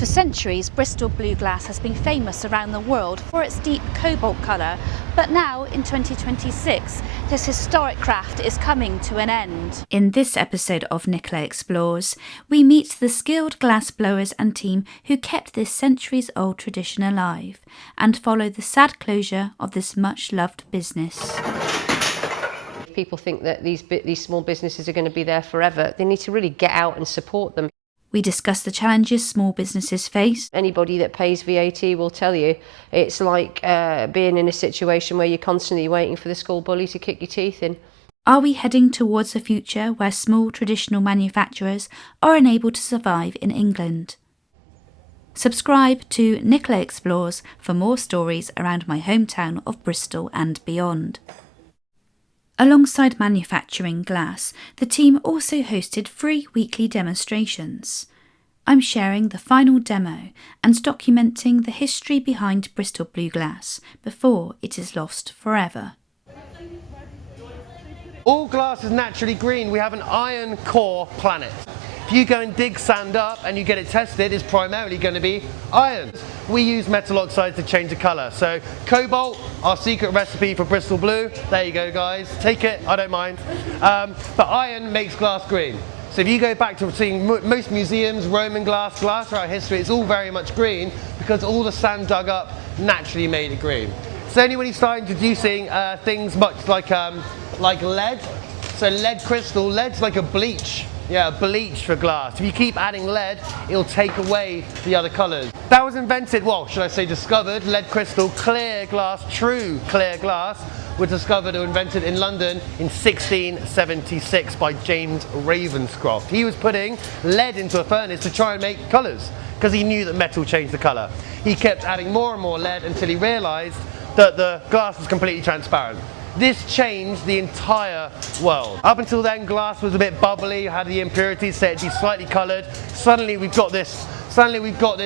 For centuries, Bristol Blue Glass has been famous around the world for its deep cobalt colour, but now in 2026, this historic craft is coming to an end. In this episode of Nicola Explores, we meet the skilled glass blowers and team who kept this centuries-old tradition alive and follow the sad closure of this much-loved business. People think that these small businesses are going to be there forever. They need to really get out and support them. We discuss the challenges small businesses face. Anybody that pays VAT will tell you it's like being in a situation where you're constantly waiting for the school bully to kick your teeth in. Are we heading towards a future where small traditional manufacturers are unable to survive in England? Subscribe to Nicola Explores for more stories around my hometown of Bristol and beyond. Alongside manufacturing glass, the team also hosted free weekly demonstrations. I'm sharing the final demo and documenting the history behind Bristol Blue Glass before it is lost forever. All glass is naturally green. We have an iron core planet. If you go and dig sand up and you get it tested, it's primarily going to be iron. We use metal oxides to change the colour. So cobalt, our secret recipe for Bristol Blue. There you go, guys. Take it, I don't mind. But iron makes glass green. So if you go back to seeing most museums, Roman glass throughout history, it's all very much green because all the sand dug up naturally made it green. So only when you start introducing things much like lead, so lead crystal, lead's like a bleach. Yeah, a bleach for glass. If you keep adding lead, it'll take away the other colours. That was invented, well, should I say discovered, lead crystal, clear glass, true clear glass, was discovered or invented in London in 1676 by James Ravenscroft. He was putting lead into a furnace to try and make colours, because he knew that metal changed the colour. He kept adding more and more lead until he realised that the glass was completely transparent. This changed the entire world. Up until then, glass was a bit bubbly, had the impurities, so it'd be slightly coloured. Suddenly we've got this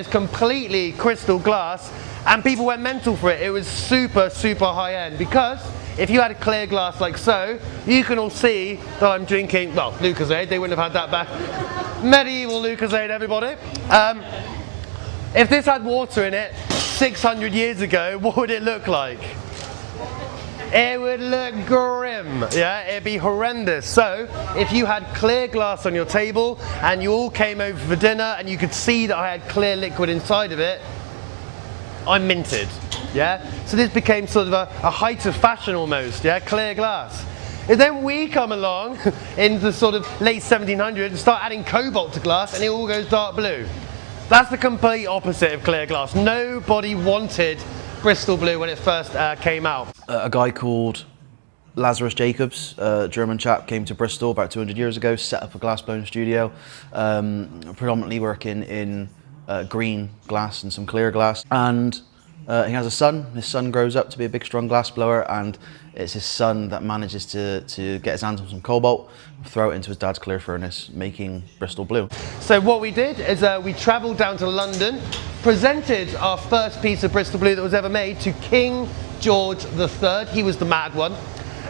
completely crystal glass, and people went mental for it. It was super, super high end, because if you had a clear glass like so, you can all see that I'm drinking, well, Lucozade. They wouldn't have had that back. Medieval Lucozade, everybody. If this had water in it 600 years ago, what would it look like? It would look grim, yeah, it'd be horrendous. So, if you had clear glass on your table and you all came over for dinner and you could see that I had clear liquid inside of it, I'm minted, yeah? So this became sort of a height of fashion almost, yeah, clear glass. And then we come along in the sort of late 1700s and start adding cobalt to glass and it all goes dark blue. That's the complete opposite of clear glass. Nobody wanted Bristol Blue when it first came out. A guy called Lazarus Jacobs, a German chap, came to Bristol about 200 years ago, set up a glassblowing studio, predominantly working in green glass and some clear glass. And he has a son. His son grows up to be a big, strong glassblower, and it's his son that manages to get his hands on some cobalt, throw it into his dad's clear furnace, making Bristol Blue. So what we did is we travelled down to London, presented our first piece of Bristol Blue that was ever made to King George III. He was the mad one.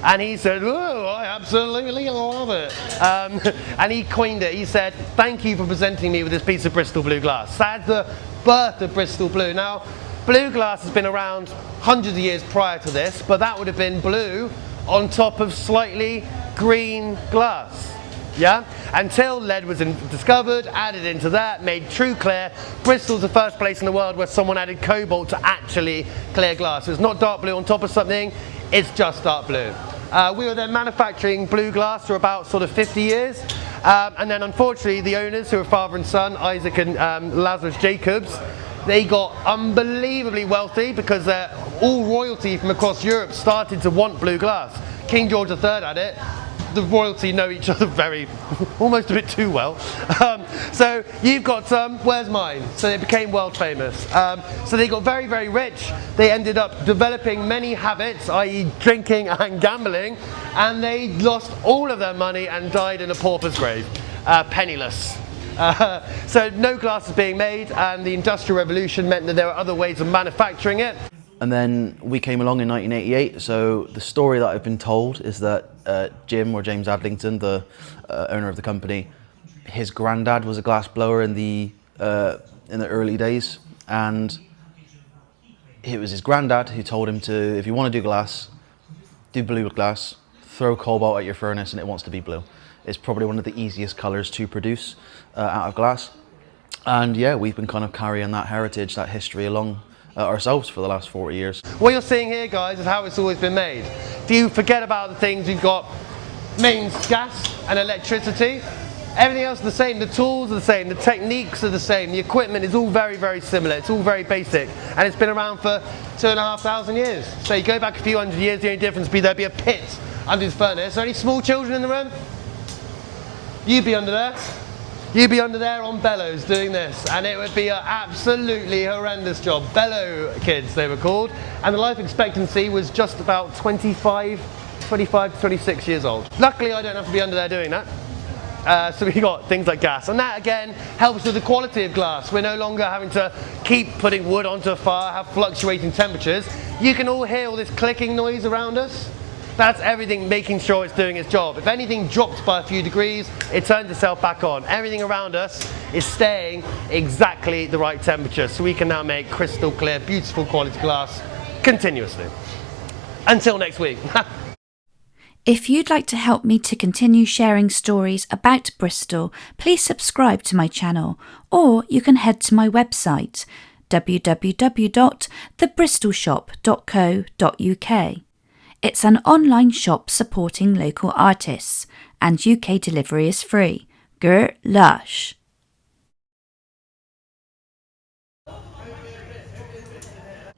And he said, oh, I absolutely love it. And he coined it. He said, thank you for presenting me with this piece of Bristol Blue glass. That's the birth of Bristol Blue. Now, blue glass has been around hundreds of years prior to this, but that would have been blue on top of slightly green glass. Yeah? Until lead was discovered, added into that, made true clear. Bristol's the first place in the world where someone added cobalt to actually clear glass. So it's not dark blue on top of something, it's just dark blue. We were then manufacturing blue glass for about sort of 50 years. And then unfortunately the owners, who were father and son, Isaac and Lazarus Jacobs, they got unbelievably wealthy because all royalty from across Europe started to want blue glass. King George III had it. The royalty know each other almost a bit too well. So you've got some, where's mine? So they became world famous. So they got very, very rich. They ended up developing many habits, i.e. drinking and gambling, and they lost all of their money and died in a pauper's grave, penniless. So no glass is being made, and the Industrial Revolution meant that there were other ways of manufacturing it. And then we came along in 1988, so the story that I've been told is that Jim, or James Adlington, the owner of the company, his granddad was a glass blower in the in the early days, and it was his granddad who told him to, if you want to do glass, do blue glass, throw cobalt at your furnace and it wants to be blue. It's probably one of the easiest colours to produce out of glass. And yeah, we've been kind of carrying that heritage, that history along ourselves for the last 40 years. What you're seeing here, guys, is how it's always been made. If you forget about the things, you've got mains gas and electricity. Everything else is the same, the tools are the same, the techniques are the same, the equipment is all very, very similar, it's all very basic, and it's been around for 2,500 years. So you go back a few hundred years, the only difference would be there'd be a pit under this furnace. Are there any small children in the room? You'd be under there. You'd be under there on bellows doing this, and it would be an absolutely horrendous job. Bellow kids, they were called, and the life expectancy was just about 25 to 26 years old. Luckily, I don't have to be under there doing that. So we've got things like gas, and that again helps with the quality of glass. We're no longer having to keep putting wood onto a fire, have fluctuating temperatures. You can all hear all this clicking noise around us. That's everything making sure it's doing its job. If anything drops by a few degrees, it turns itself back on. Everything around us is staying exactly the right temperature, so we can now make crystal clear, beautiful quality glass continuously. Until next week. If you'd like to help me to continue sharing stories about Bristol, please subscribe to my channel, or you can head to my website www.thebristolshop.co.uk. It's an online shop supporting local artists, and UK delivery is free. Grr lush.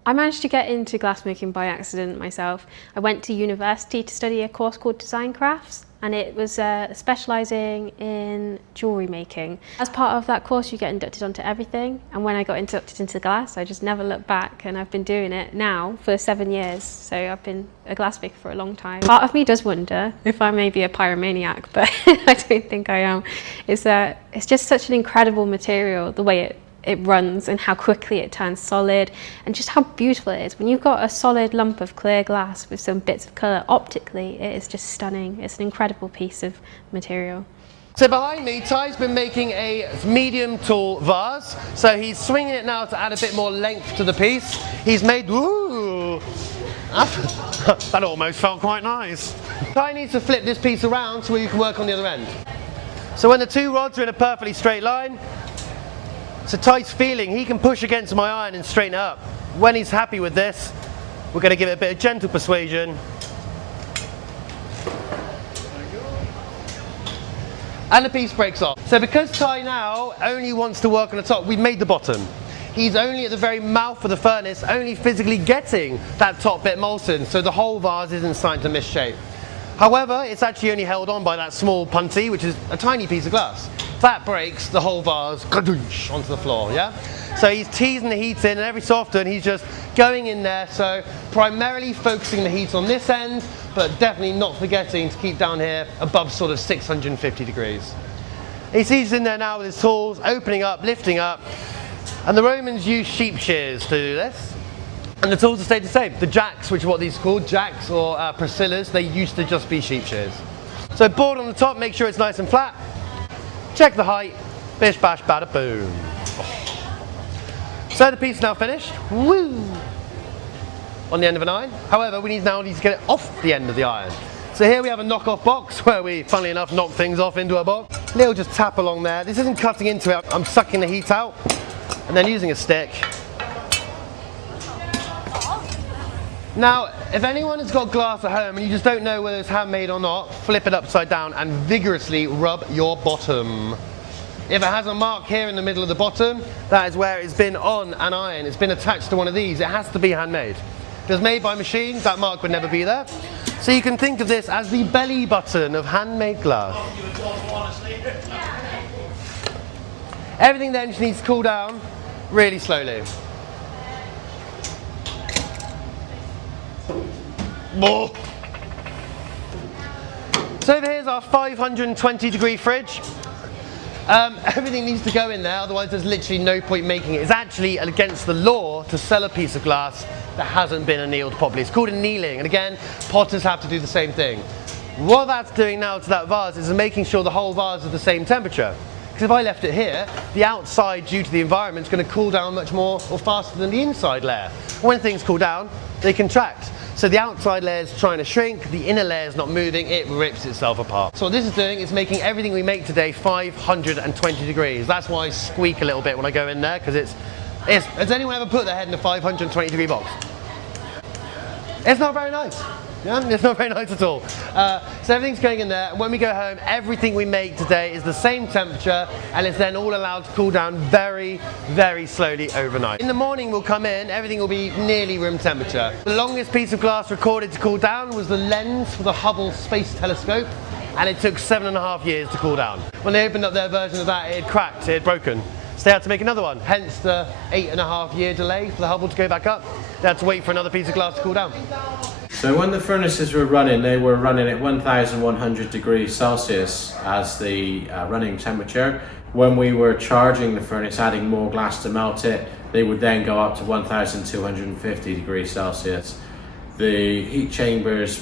I managed to get into glassmaking by accident myself. I went to university to study a course called Design Crafts, and it was specialising in jewellery making. As part of that course, you get inducted onto everything, and when I got inducted into glass, I just never looked back, and I've been doing it now for 7 years, so I've been a glassmaker for a long time. Part of me does wonder if I may be a pyromaniac, but I don't think I am. It's just such an incredible material, the way it runs and how quickly it turns solid, and just how beautiful it is. When you've got a solid lump of clear glass with some bits of colour, optically it is just stunning. It's an incredible piece of material. So behind me, Ty's been making a medium tall vase. So he's swinging it now to add a bit more length to the piece. He's made, ooh, that almost felt quite nice. Ty needs to flip this piece around so you can work on the other end. So when the two rods are in a perfectly straight line, so Ty's feeling, he can push against my iron and straighten it up. When he's happy with this, we're going to give it a bit of gentle persuasion. And the piece breaks off. So because Ty now only wants to work on the top, we've made the bottom. He's only at the very mouth of the furnace, only physically getting that top bit molten, so the whole vase isn't starting to misshape. However, it's actually only held on by that small punty, which is a tiny piece of glass. If that breaks, the whole vase onto the floor, yeah? So he's teasing the heat in, and every so often he's just going in there, so primarily focusing the heat on this end, but definitely not forgetting to keep down here above sort of 650 degrees. He's in there now with his tools, opening up, lifting up, and the Romans used sheep shears to do this. And the tools have stayed the same. The jacks, which are what these are called, jacks or Priscillas, they used to just be sheep shears. So board on the top, make sure it's nice and flat. Check the height, bish bash bada boom. So the piece is now finished. Woo! On the end of an iron. However, we now need to get it off the end of the iron. So here we have a knock-off box where we, funnily enough, knock things off into a box. Little just tap along there. This isn't cutting into it. I'm sucking the heat out and then using a stick. Now, if anyone has got glass at home and you just don't know whether it's handmade or not, flip it upside down and vigorously rub your bottom. If it has a mark here in the middle of the bottom, that is where it's been on an iron. It's been attached to one of these. It has to be handmade. If it was made by machine, that mark would never be there. So you can think of this as the belly button of handmade glass. Everything then just needs to cool down really slowly. More. So over here's our 520 degree fridge. Everything needs to go in there, otherwise there's literally no point making it. It's actually against the law to sell a piece of glass that hasn't been annealed properly. It's called annealing, and again, potters have to do the same thing. What that's doing now to that vase is making sure the whole vase is the same temperature. Because if I left it here, the outside, due to the environment, is going to cool down much more or faster than the inside layer. When things cool down, they contract. So the outside layer is trying to shrink, the inner layer is not moving, it rips itself apart. So what this is doing is making everything we make today 520 degrees. That's why I squeak a little bit when I go in there, because has anyone ever put their head in a 520 degree box? It's not very nice. Yeah, it's not very nice at all. So everything's going in there, and when we go home, everything we make today is the same temperature, and it's then all allowed to cool down very, very slowly overnight. In the morning we'll come in, everything will be nearly room temperature. The longest piece of glass recorded to cool down was the lens for the Hubble Space Telescope, and it took 7.5 years to cool down. When they opened up their version of that, it had cracked, it had broken. So they had to make another one, hence the 8.5 year delay for the Hubble to go back up. They had to wait for another piece of glass to cool down. So when the furnaces were running, they were running at 1100 degrees Celsius as the running temperature. When we were charging the furnace, adding more glass to melt it, they would then go up to 1250 degrees Celsius. The heat chambers,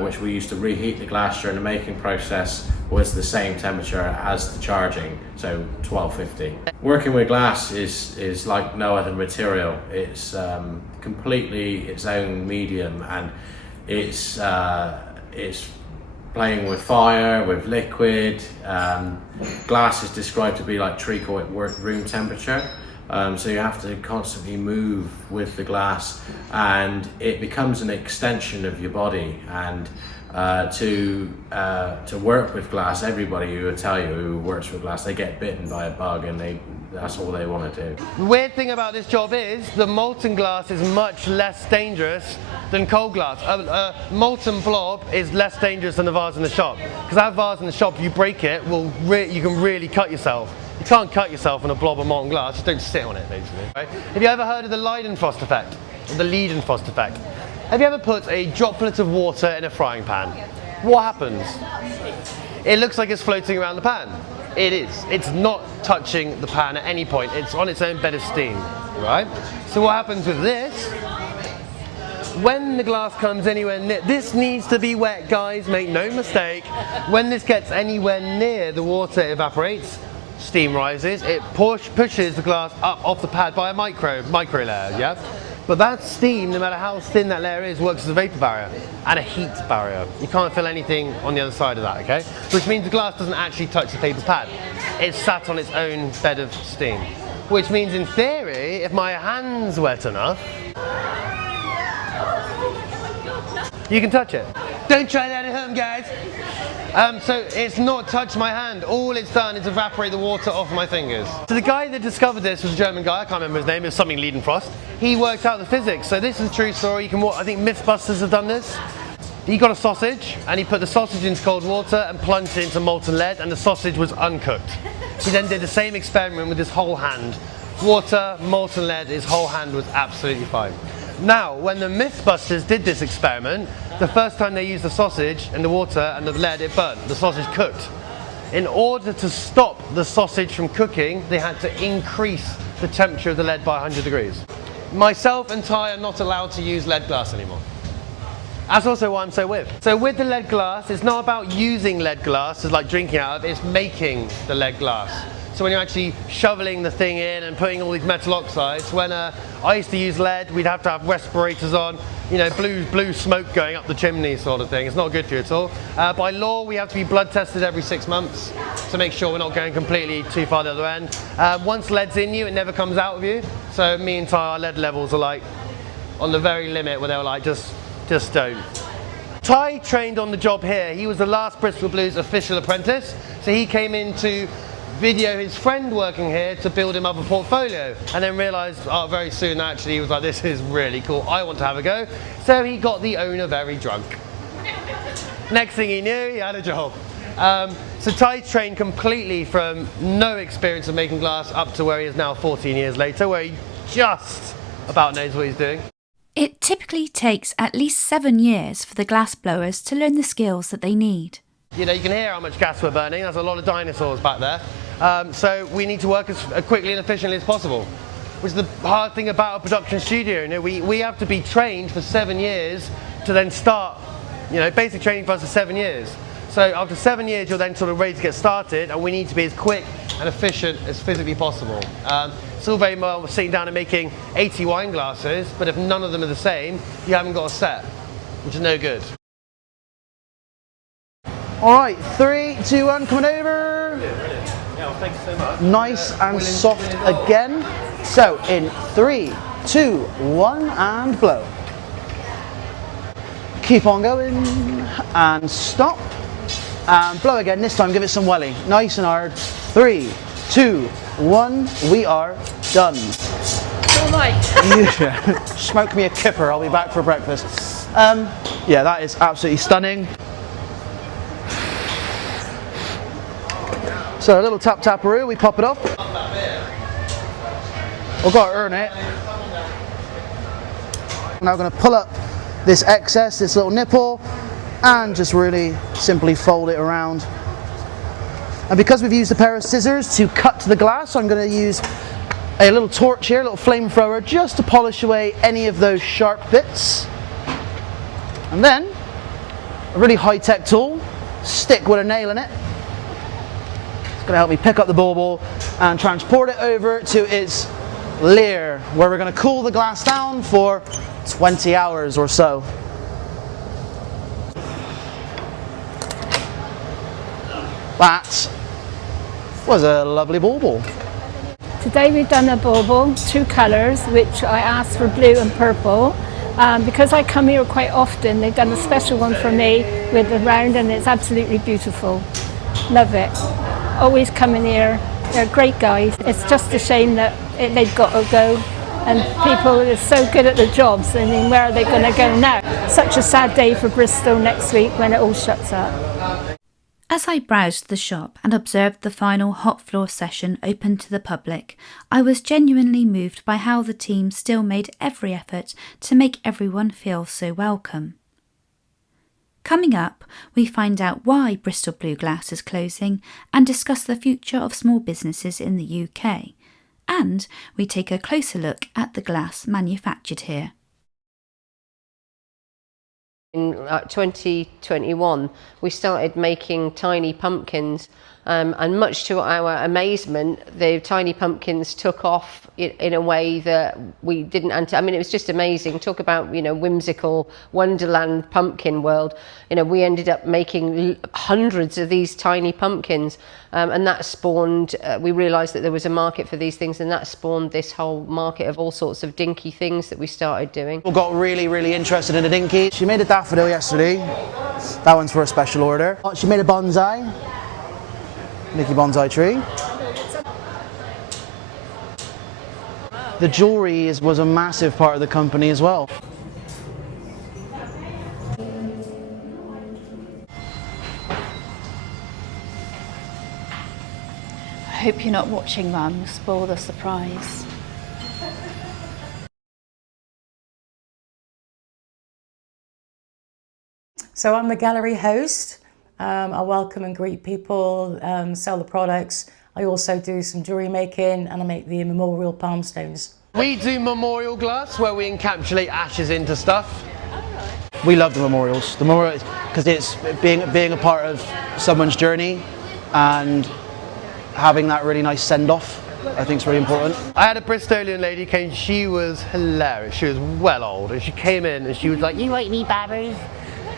which we used to reheat the glass during the making process, was the same temperature as the charging, so 1250. Working with glass is like no other material. It's completely its own medium, and it's playing with fire, with liquid. Glass is described to be like treacle at room temperature. So you have to constantly move with the glass, and it becomes an extension of your body. And to work with glass, everybody who will tell you who works with glass, they get bitten by a bug, and that's all they want to do. The weird thing about this job is the molten glass is much less dangerous than cold glass. A molten blob is less dangerous than the vase in the shop, because that vase in the shop, if you break it, you can really cut yourself. You can't cut yourself on a blob of molten glass, just don't sit on it, basically. Right? Have you ever heard of the Leidenfrost effect? Or the Leidenfrost effect? Have you ever put a droplet of water in a frying pan? What happens? It looks like it's floating around the pan. It is. It's not touching the pan at any point. It's on its own bed of steam, right? So what happens with this? When the glass comes anywhere near, this needs to be wet, guys, make no mistake. When this gets anywhere near the water, it evaporates. Steam rises, it pushes the glass up off the pad by a micro layer, yeah? But that steam, no matter how thin that layer is, works as a vapor barrier and a heat barrier. You can't feel anything on the other side of that, okay? Which means the glass doesn't actually touch the paper pad. It's sat on its own bed of steam. Which means, in theory, if my hand's wet enough, you can touch it. Don't try that at home, guys. So it's not touched my hand. All it's done is evaporate the water off my fingers. So the guy that discovered this was a German guy. I can't remember his name. It was something Leidenfrost. He worked out the physics. So this is a true story. You can I think Mythbusters have done this. He got a sausage and he put the sausage into cold water and plunged it into molten lead, and the sausage was uncooked. He then did the same experiment with his whole hand. Water, molten lead, his whole hand was absolutely fine. Now, when the Mythbusters did this experiment, the first time they used the sausage and the water and the lead, it burnt. The sausage cooked. In order to stop the sausage from cooking, they had to increase the temperature of the lead by 100 degrees. Myself and Ty are not allowed to use lead glass anymore. That's also why I'm so with. So with the lead glass, it's not about using lead glass as like drinking out of, it's making the lead glass. So when you're actually shoveling the thing in and putting all these metal oxides, when I used to use lead, we'd have to have respirators on, you know, blue smoke going up the chimney sort of thing. It's not good for you at all. By law, we have to be blood tested every 6 months to make sure we're not going completely too far the other end. Once lead's in you, it never comes out of you. So me and Ty, our lead levels are like on the very limit where they were like, just don't. Ty trained on the job here. He was the last Bristol Blues official apprentice. So he came in to video his friend working here to build him up a portfolio, and then realised very soon actually he was like, this is really cool, I want to have a go. So he got the owner very drunk. Next thing he knew, he had a job. So Ty trained completely from no experience of making glass up to where he is now 14 years later, where he just about knows what he's doing. It typically takes at least 7 years for the glass blowers to learn the skills that they need. You know, you can hear how much gas we're burning. There's a lot of dinosaurs back there. So we need to work as quickly and efficiently as possible, which is the hard thing about a production studio. You know, we have to be trained for 7 years to then start, you know, basic training for us is 7 years. So after 7 years, you're then sort of ready to get started, and we need to be as quick and efficient as physically possible. It's all very well sitting down and making 80 wine glasses, but if none of them are the same, you haven't got a set, which is no good. All right, 3, 2, 1, coming over. Yeah, well, thanks so much. Nice and soft again. So in 3, 2, 1, and blow. Keep on going, and stop, and blow again. This time give it some welly, nice and hard. 3, 2, 1, we are done. All right. Yeah. Smoke me a kipper, I'll be back for breakfast. Yeah, that is absolutely stunning. So a little tap-taparoo, we pop it off. We've got to earn it. Now we're going to pull up this excess, this little nipple, and just really simply fold it around. And because we've used a pair of scissors to cut the glass, I'm going to use a little torch here, a little flamethrower, just to polish away any of those sharp bits. And then a really high-tech tool, stick with a nail in it. It's going to help me pick up the bauble and transport it over to its lair, where we're going to cool the glass down for 20 hours or so. That was a lovely bauble. Today we've done a bauble, 2 colours, which I asked for blue and purple. Because I come here quite often, they've done a special one for me with the round, and it's absolutely beautiful. Love it. Always coming here. They're great guys. It's just a shame that they've got to go, and people are so good at the jobs. I mean, where are they going to go now? Such a sad day for Bristol next week when it all shuts up. As I browsed the shop and observed the final hot floor session open to the public, I was genuinely moved by how the team still made every effort to make everyone feel so welcome. Coming up, we find out why Bristol Blue Glass is closing and discuss the future of small businesses in the UK. And we take a closer look at the glass manufactured here. In 2021, we started making tiny pumpkins, and much to our amazement, the tiny pumpkins took off in a way that we didn't I mean, it was just amazing. Talk about, you know, whimsical wonderland pumpkin world. You know, we ended up making hundreds of these tiny pumpkins, and that spawned, we realised that there was a market for these things, and that spawned this whole market of all sorts of dinky things that we started doing. We got really interested in a dinky. She made a daffodil yesterday. That one's for a special order. She made a bonsai. Mickey bonsai tree. The jewellery was a massive part of the company as well. I hope you're not watching, Mum. You'll spoil the surprise. So I'm the gallery host. I welcome and greet people, sell the products. I also do some jewellery making, and I make the memorial palm stones. We do memorial glass, where we encapsulate ashes into stuff. We love the memorials. The memorial, because it's being a part of someone's journey and having that really nice send-off, I think is really important. I had a Bristolian lady came, she was hilarious. She was well old, and she came in and she was like, "You like me, Babbers?"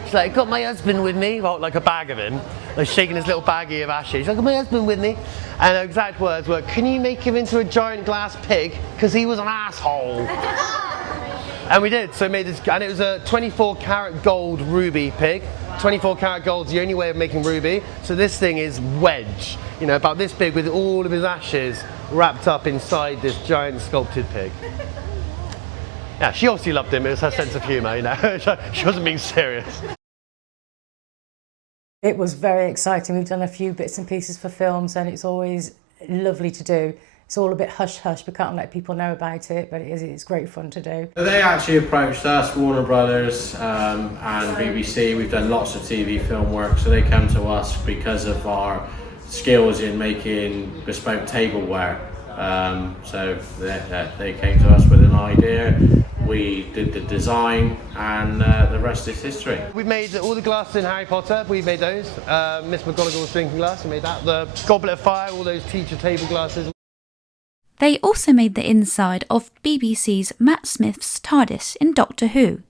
She's like, "Got my husband with me," well, like a bag of him, like shaking his little baggie of ashes. She's like, "Got my husband with me," and her exact words were, "Can you make him into a giant glass pig? Because he was an asshole." And we did, so we made this, and it was a 24 karat gold ruby pig. 24 karat gold's the only way of making ruby. So this thing is wedge, you know, about this big, with all of his ashes wrapped up inside this giant sculpted pig. Yeah, she obviously loved him. It was her sense of humour, you know. She wasn't being serious. It was very exciting. We've done a few bits and pieces for films, and it's always lovely to do. It's all a bit hush-hush. We can't let people know about it, but it's great fun to do. They actually approached us, Warner Brothers and BBC. We've done lots of TV film work, so they come to us because of our skills in making bespoke tableware. So they came to us with an idea. We did the design, and the rest is history. We made all the glasses in Harry Potter, we made those. Miss McGonagall's drinking glass, we made that. The Goblet of Fire, all those teacher table glasses. They also made the inside of BBC's Matt Smith's TARDIS in Doctor Who.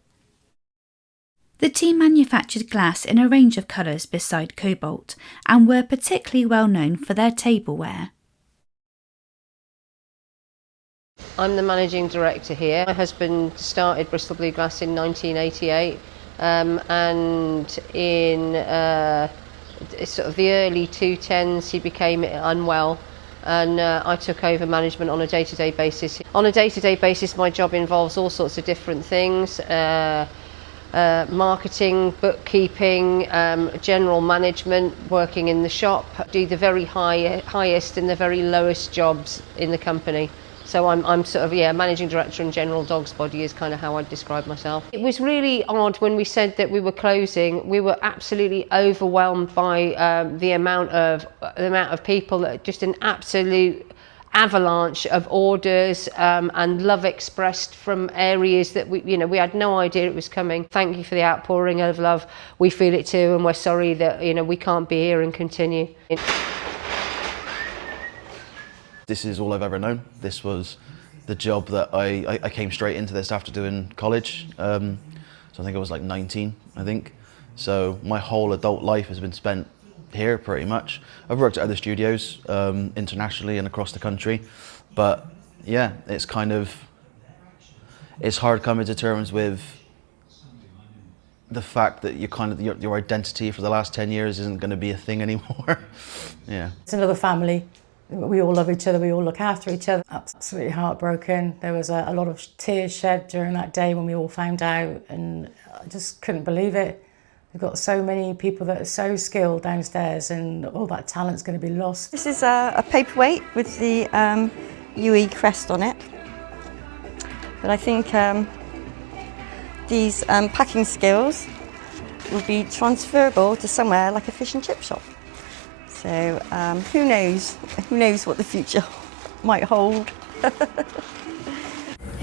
The team manufactured glass in a range of colours beside cobalt, and were particularly well known for their tableware. I'm the managing director here. My husband started Bristol Blue Glass in 1988, and in sort of the early 2010s he became unwell, and I took over management on a day-to-day basis. On a day-to-day basis, my job involves all sorts of different things. Marketing, bookkeeping, general management, working in the shop, do the very highest and the very lowest jobs in the company. So I'm sort of, managing director and general dog's body is kind of how I'd describe myself. It was really odd when we said that we were closing. We were absolutely overwhelmed by the amount of people, just an absolute avalanche of orders and love expressed from areas that we had no idea it was coming. Thank you for the outpouring of love. We feel it too, and we're sorry that we can't be here and continue. This is all I've ever known. This was the job that I came straight into this after doing college. So I think I was like 19, I think. So my whole adult life has been spent here pretty much. I've worked at other studios internationally and across the country, but yeah, it's hard coming to terms with the fact that your identity for the last 10 years isn't going to be a thing anymore. Yeah. It's another family. We all love each other, we all look after each other. Absolutely heartbroken. There was a lot of tears shed during that day when we all found out, and I just couldn't believe it. We've got so many people that are so skilled downstairs, and all that talent's going to be lost. This is a paperweight with the UE crest on it. But I think these packing skills will be transferable to somewhere like a fish and chip shop. So who knows what the future might hold. It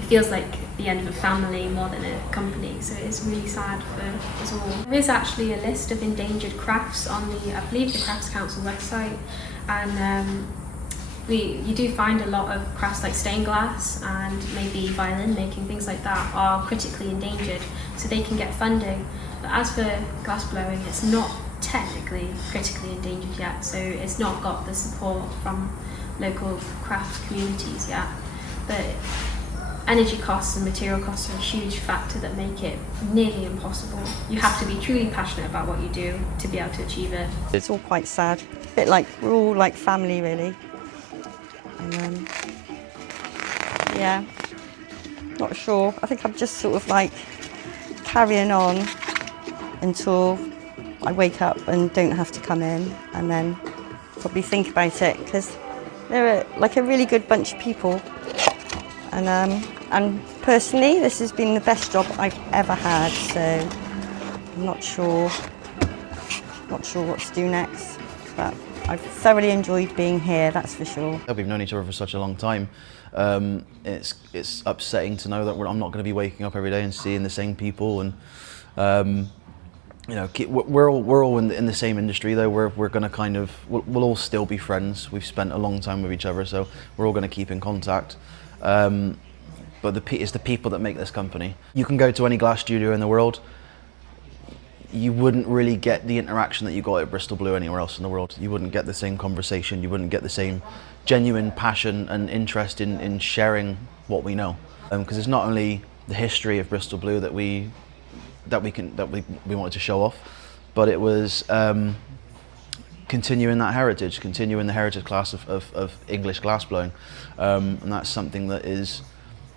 feels like the end of a family more than a company, so it's really sad for us all. There is actually a list of endangered crafts on I believe the Crafts Council website, and you do find a lot of crafts like stained glass and maybe violin making, things like that, are critically endangered, so they can get funding. But as for glassblowing, it's not technically critically endangered yet, so it's not got the support from local craft communities yet. But energy costs and material costs are a huge factor that make it nearly impossible. You have to be truly passionate about what you do to be able to achieve it. It's all quite sad. A bit like we're all like family, really. And yeah, not sure. I think I'm just sort of like carrying on until I wake up and don't have to come in, and then probably think about it, because they're like a really good bunch of people. And personally, this has been the best job I've ever had, so I'm not sure what to do next, but I've thoroughly enjoyed being here, that's for sure. We've known each other for such a long time. It's upsetting to know that I'm not going to be waking up every day and seeing the same people, and we're all in the same industry though. We're going to we'll all still be friends. We've spent a long time with each other, so we're all going to keep in contact. But it's the people that make this company. You can go to any glass studio in the world, you wouldn't really get the interaction that you got at Bristol Blue anywhere else in the world. You wouldn't get the same conversation, you wouldn't get the same genuine passion and interest in sharing what we know. Because it's not only the history of Bristol Blue that we wanted to show off, but it was continuing that heritage, continuing the heritage class of English glassblowing, and that's something that is,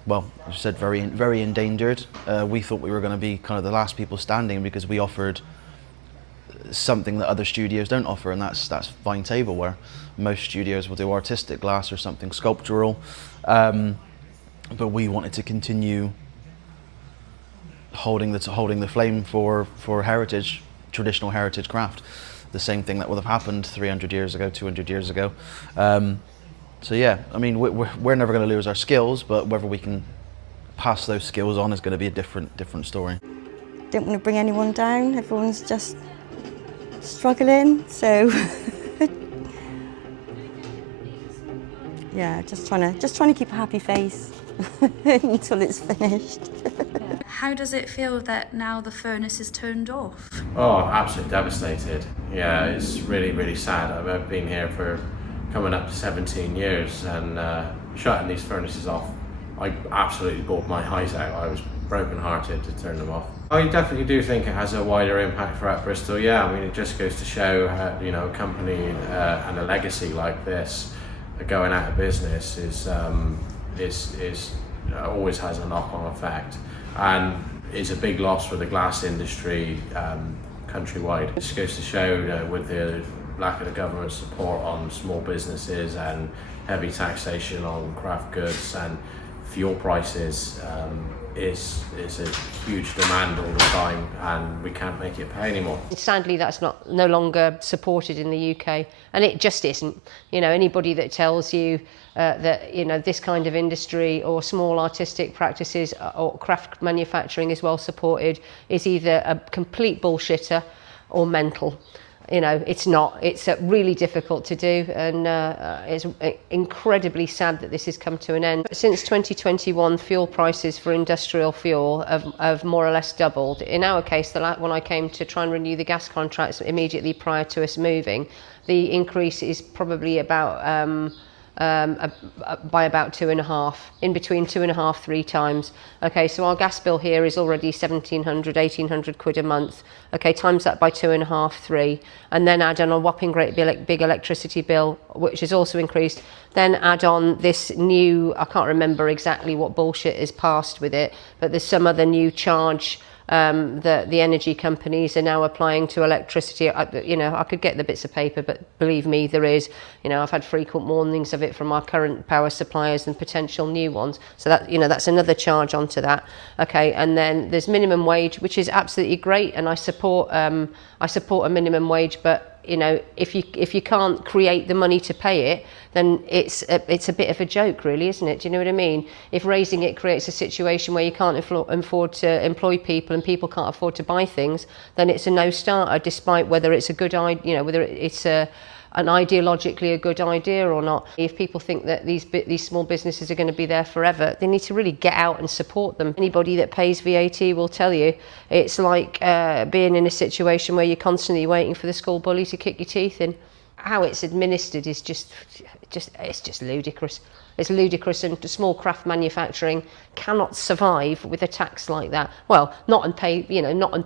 well, as I said, very, very endangered. We thought we were going to be kind of the last people standing because we offered something that other studios don't offer, and that's fine tableware. Most studios will do artistic glass or something sculptural, but we wanted to continue holding the flame for heritage, traditional heritage craft. The same thing that would have happened 300 years ago, 200 years ago. So yeah, I mean, we're never going to lose our skills, but whether we can pass those skills on is going to be a different story. Don't want to bring anyone down. Everyone's just struggling, so yeah, just trying to keep a happy face until it's finished. How does it feel that now the furnace is turned off? Oh, absolutely devastated. Yeah, it's really, really sad. I've been here for coming up to 17 years, and shutting these furnaces off, I absolutely bawled my eyes out. I was broken-hearted to turn them off. I definitely do think it has a wider impact throughout Bristol. Yeah, I mean, it just goes to show how, you know, a company and a legacy like this going out of business is always has a knock-on effect, and is a big loss for the glass industry countrywide. It just goes to show with the lack of the government support on small businesses and heavy taxation on craft goods and fuel prices, is a huge demand all the time, and we can't make it pay anymore. Sadly, that's no longer supported in the UK, and it just isn't. You know, anybody that tells you that, you know, this kind of industry or small artistic practices or craft manufacturing is well supported is either a complete bullshitter or mental. You know, it's not. It's really difficult to do, and it's incredibly sad that this has come to an end. Since 2021, fuel prices for industrial fuel have more or less doubled. In our case, when I came to try and renew the gas contracts immediately prior to us moving, the increase is probably about by about 2.5, in between 2.5, 3 times. Okay, so our gas bill here is already 1,700, 1,800 quid a month. Okay, times that by 2.5, 3, and then add on a whopping great big electricity bill, which is also increased. Then add on this new, I can't remember exactly what bullshit is passed with it, but there's some other new charge that the energy companies are now applying to electricity. You know, I could get the bits of paper, but believe me, there is. You know, I've had frequent warnings of it from our current power suppliers and potential new ones. So that, you know, that's another charge onto that. Okay, and then there's minimum wage, which is absolutely great, and I support a minimum wage, but you know, if you can't create the money to pay it, then it's a bit of a joke, really, isn't it? Do you know what I mean? If raising it creates a situation where you can't afford to employ people and people can't afford to buy things, then it's a no-starter, despite whether it's a good idea, you know, whether it's an ideologically a good idea or not. If people think that these small businesses are going to be there forever, they need to really get out and support them. Anybody that pays VAT will tell you it's like being in a situation where you're constantly waiting for the school bully to kick your teeth in. How it's administered is just ludicrous. It's ludicrous, and small craft manufacturing cannot survive with a tax like that. Well, not and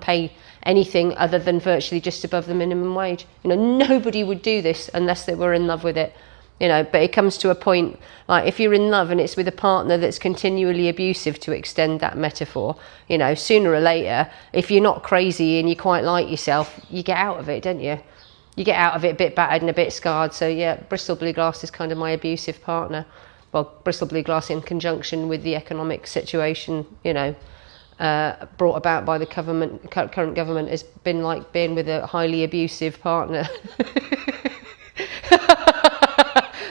pay anything other than virtually just above the minimum wage. You know, nobody would do this unless they were in love with it. You know, but it comes to a point, like if you're in love and it's with a partner that's continually abusive, to extend that metaphor, you know, sooner or later, if you're not crazy and you quite like yourself, you get out of it, don't you? You get out of it a bit battered and a bit scarred. So yeah, Bristol Blue Glass is kind of my abusive partner. Well, Bristol Blue Glass, in conjunction with the economic situation, you know, brought about by the current government, has been like being with a highly abusive partner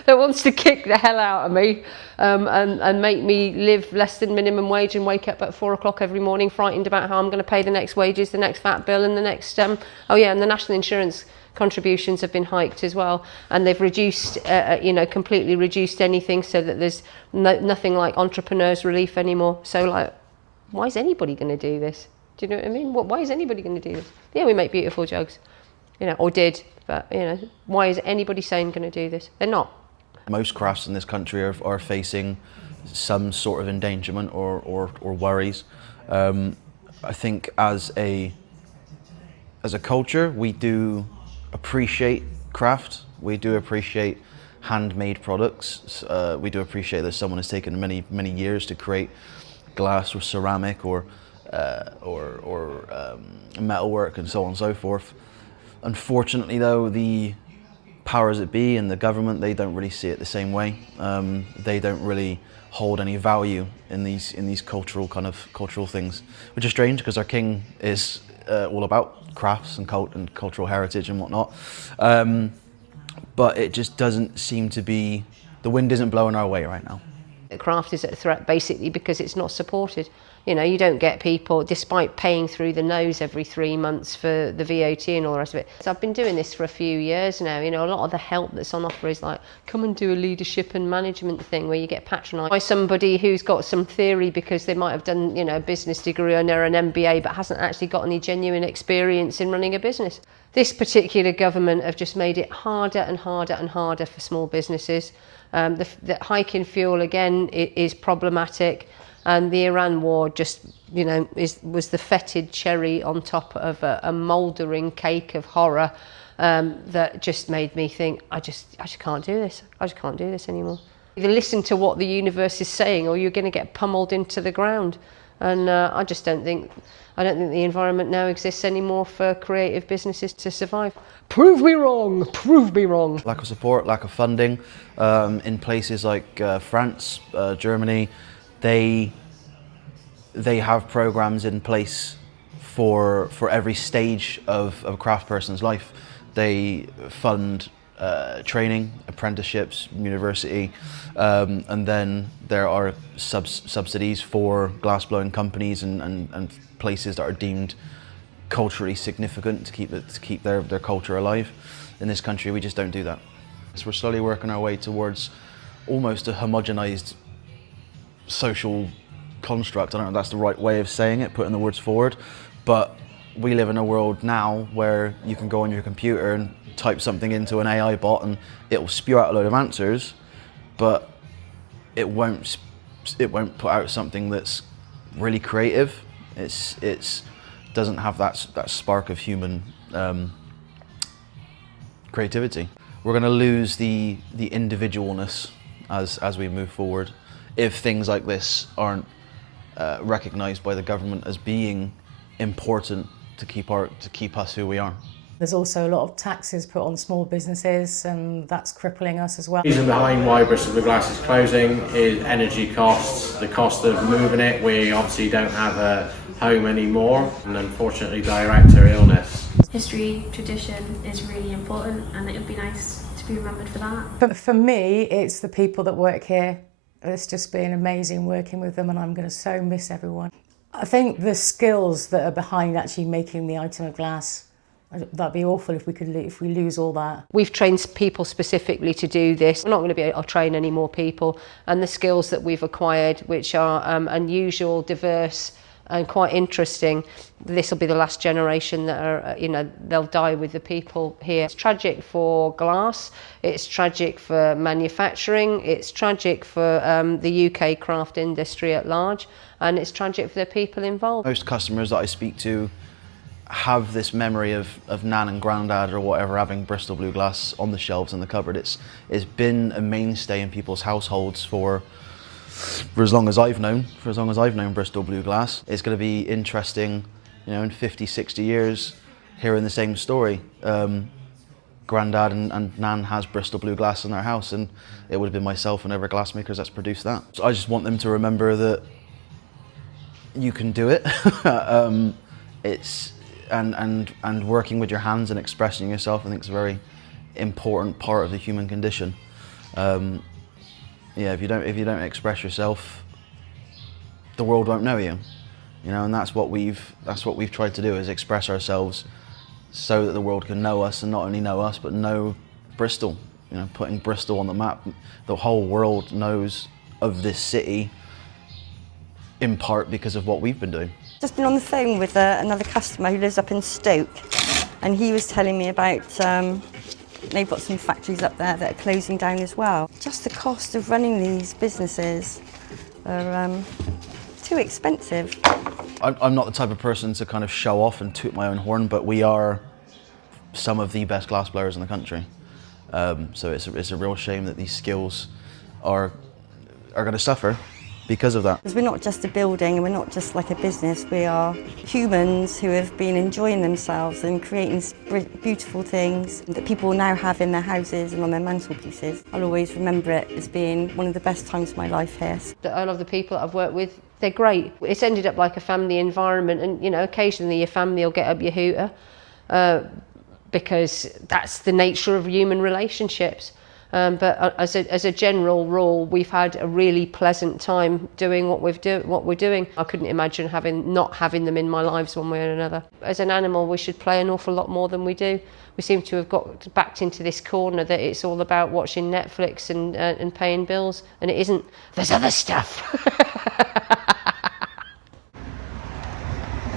that wants to kick the hell out of me and make me live less than minimum wage and wake up at 4 o'clock every morning frightened about how I'm going to pay the next wages, the next VAT bill, and the next and the national insurance contributions have been hiked as well, and they've reduced, completely reduced anything, so that there's nothing like entrepreneurs relief anymore. So like, why is anybody going to do this? Do you know what I mean? Why is anybody going to do this? Yeah, we make beautiful jugs, you know, or did, but you know, why is anybody saying going to do this? They're not. Most crafts in this country are facing some sort of endangerment or worries. I think as a culture, we do appreciate craft. We do appreciate handmade products. We do appreciate that someone has taken many years to create glass or ceramic or metalwork and so on and so forth. Unfortunately, though, the powers that be and the government, they don't really see it the same way. They don't really hold any value in these cultural things, which is strange because our king is all about crafts and cultural heritage and whatnot, but it just doesn't seem to be, the wind isn't blowing our way right now. craft is at threat basically because it's not supported. You know, you don't get people, despite paying through the nose every 3 months for the VAT and all the rest of it. So I've been doing this for a few years now. You know, a lot of the help that's on offer is like, come and do a leadership and management thing where you get patronised by somebody who's got some theory because they might have done, you know, a business degree or an MBA, but hasn't actually got any genuine experience in running a business. This particular government have just made it harder and harder and harder for small businesses. The hike in fuel again is problematic. And the Iran war just, you know, was the fetid cherry on top of a mouldering cake of horror that just made me think, I just can't do this. I just can't do this anymore. Either listen to what the universe is saying, or you're going to get pummeled into the ground. And I don't think the environment now exists anymore for creative businesses to survive. Prove me wrong. Prove me wrong. Lack of support, lack of funding in places like France, Germany. They have programs in place for every stage of a craft person's life. They fund training, apprenticeships, university, and then there are subsidies for glassblowing companies and places that are deemed culturally significant to keep their culture alive. In this country, we just don't do that. So we're slowly working our way towards almost a homogenized social construct. I don't know if that's the right way of saying it, putting the words forward, but we live in a world now where you can go on your computer and type something into an AI bot and it will spew out a load of answers, but it won't put out something that's really creative. It's doesn't have that spark of human creativity. We're going to lose the individualness as we move forward if things like this aren't recognised by the government as being important to keep us who we are. There's also a lot of taxes put on small businesses, and that's crippling us as well. The reason behind why Bristol Blue Glass is closing is energy costs, the cost of moving it. We obviously don't have a home anymore, and unfortunately director illness. History, tradition is really important, and it would be nice to be remembered for that. For me, it's the people that work here. It's just been amazing working with them, and I'm going to so miss everyone. I think the skills that are behind actually making the item of glass, that'd be awful if we lose all that. We've trained people specifically to do this. We're not going to be able to train any more people, and the skills that we've acquired, which are unusual, diverse, and quite interesting. This will be the last generation that are, you know, they'll die with the people here. It's tragic for glass, it's tragic for manufacturing, it's tragic for the UK craft industry at large, and it's tragic for the people involved. Most customers that I speak to have this memory of Nan and Grandad or whatever having Bristol Blue Glass on the shelves in the cupboard. It's been a mainstay in people's households for as long as I've known Bristol Blue Glass. It's going to be interesting, you know, in 50, 60 years, hearing the same story. Grandad and Nan has Bristol Blue Glass in their house, and it would have been myself and other glassmakers that's produced that. So I just want them to remember that you can do it. And working with your hands and expressing yourself, I think is a very important part of the human condition. Yeah, if you don't express yourself, the world won't know you. You know, and that's what we've tried to do, is express ourselves so that the world can know us, and not only know us, but know Bristol. You know, putting Bristol on the map. The whole world knows of this city in part because of what we've been doing. Just been on the phone with another customer who lives up in Stoke, and he was telling me about they've got some factories up there that are closing down as well. Just the cost of running these businesses are too expensive. I'm not the type of person to kind of show off and toot my own horn, but we are some of the best glass blowers in the country. So it's a real shame that these skills are going to suffer because of that. Because we're not just a building, and we're not just like a business, we are humans who have been enjoying themselves and creating beautiful things that people now have in their houses and on their mantelpieces. I'll always remember it as being one of the best times of my life here. I love the people that I've worked with. They're great. It's ended up like a family environment, and you know, occasionally your family will get up your hooter because that's the nature of human relationships. But as a general rule, we've had a really pleasant time doing what we're doing. I couldn't imagine not having them in my lives one way or another. As an animal, we should play an awful lot more than we do. We seem to have got backed into this corner that it's all about watching Netflix and paying bills, and it isn't. There's other stuff.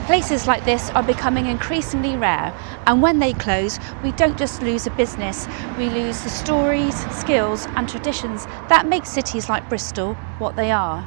Places like this are becoming increasingly rare, and when they close, we don't just lose a business, we lose the stories, skills and traditions that make cities like Bristol what they are.